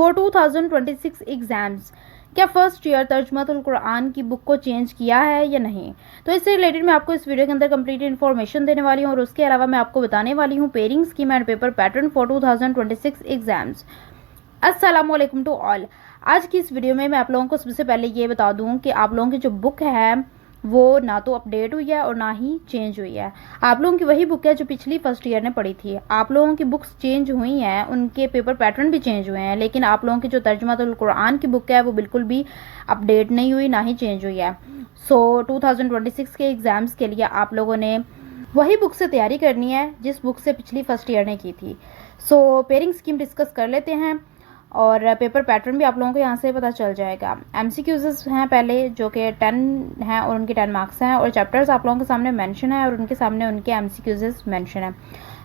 For 2026 exams, क्या first year तर्जुमातुल Quran की book को चेंज किया है या नहीं। तो इससे रिलेटेड मैं आपको इस वीडियो के अंदर कंप्लीट इन्फॉर्मेशन देने वाली हूँ और उसके अलावा मैं आपको बताने वाली हूँ pairing scheme and paper pattern for 2026 exams. अस्सलाम वालेकुम टू ऑल। आज की इस वीडियो में मैं आप लोगों को सबसे पहले ये बता दूं कि आप लोगों की जो बुक है वो ना तो अपडेट हुई है और ना ही चेंज हुई है। आप लोगों की वही बुक है जो पिछली फर्स्ट ईयर ने पढ़ी थी। आप लोगों की बुक्स चेंज हुई हैं, उनके पेपर पैटर्न भी चेंज हुए हैं, लेकिन आप लोगों की जो तर्जुमातुल कुरान की बुक है वो बिल्कुल भी अपडेट नहीं हुई, ना ही चेंज हुई है। सो 2026 के एग्ज़ाम्स के लिए आप लोगों ने वही बुक से तैयारी करनी है जिस बुक से पिछली फर्स्ट ईयर ने की थी। सो पेयरिंग स्कीम डिस्कस कर लेते हैं और पेपर पैटर्न भी आप लोगों को यहाँ से पता चल जाएगा। एमसीक्यूज़ हैं पहले जो कि 10 हैं और उनके 10 मार्क्स हैं, और चैप्टर्स आप लोगों के सामने मेंशन है और उनके सामने उनके एमसीक्यूज़ मेंशन है।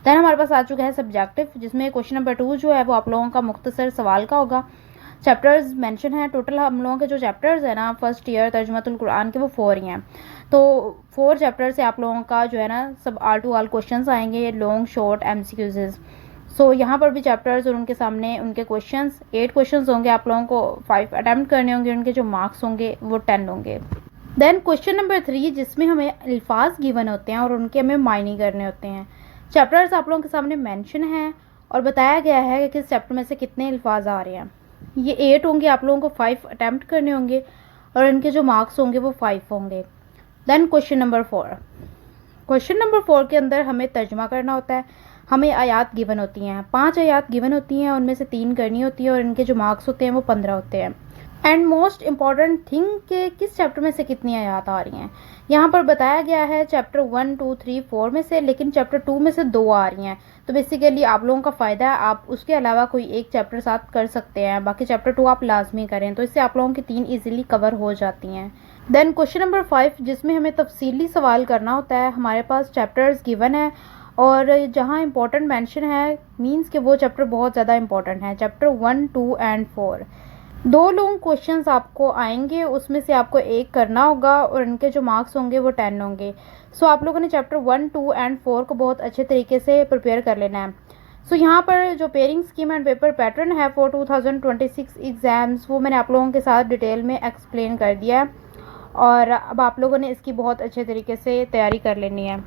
दैन हमारे पास आ चुका है सब्जेक्टिव, जिसमें क्वेश्चन नंबर 2 जो है वो आप लोगों का मुख्तसर सवाल का होगा। चैप्टर्स मेंशन है। टोटल हम लोगों के जो चैप्टर्स है ना फर्स्ट ईयर तर्जुमातुल कुरान के वो 4 ही हैं। तो 4 चैप्टर से आप लोगों का जो है ना सब आल टू आल क्वेश्चन आएंगे, लॉन्ग शॉर्ट एमसीक्यूज़। सो यहाँ पर भी चैप्टर्स और उनके सामने उनके क्वेश्चंस 8 क्वेश्चंस होंगे। आप लोगों को 5 अटैम्प्ट करने होंगे, उनके जो मार्क्स होंगे वो 10 होंगे। देन क्वेश्चन नंबर 3 जिसमें हमें अल्फाज गिवन होते हैं और उनके हमें मायने करने होते हैं। चैप्टर्स आप लोगों के सामने मेंशन है और बताया गया है कि किस चैप्टर में से कितने अल्फाज आ रहे हैं। ये 8 होंगे, आप लोगों को 5 अटैम्प्ट करने होंगे और इनके जो मार्क्स होंगे वो 5 होंगे। Then question number 4, question number 4 के अंदर हमें तर्जुमा करना होता है। हमें आयात गिवन होती हैं, 5 आयात गिवन होती हैं, उनमें से 3 करनी होती है और इनके जो मार्क्स होते हैं वो 15 होते हैं। एंड मोस्ट इम्पॉर्टेंट थिंग के किस चैप्टर में से कितनी आयात आ रही हैं। यहाँ पर बताया गया है चैप्टर 1, 2, 3, 4 में से, लेकिन चैप्टर 2 में से 2 आ रही हैं। तो बेसिकली आप लोगों का फ़ायदा है, आप उसके अलावा कोई एक चैप्टर साथ कर सकते हैं, बाकी चैप्टर 2 आप लाजमी करें, तो इससे आप लोगों की 3 ईजिली कवर हो जाती हैं। देन क्वेश्चन नंबर 5 जिसमें हमें तफसीली सवाल करना होता है। हमारे पास चैप्टर्स गिवन है और जहाँ इंपॉर्टेंट मेंशन है मींस कि वो चैप्टर बहुत ज़्यादा इंपॉर्टेंट है। चैप्टर 1, 2 एंड 4 2 लॉन्ग क्वेश्चंस आपको आएंगे, उसमें से आपको एक करना होगा और इनके जो मार्क्स होंगे वो 10 होंगे। सो आप लोगों ने चैप्टर 1, 2 एंड 4 को बहुत अच्छे तरीके से प्रिपेयर कर लेना है। सो यहाँ पर जो pairing scheme and paper pattern है फॉर 2026 एग्ज़ाम्स वो मैंने आप लोगों के साथ डिटेल में एक्सप्लेन कर दिया है और अब आप लोगों ने इसकी बहुत अच्छे तरीके से तैयारी कर लेनी है।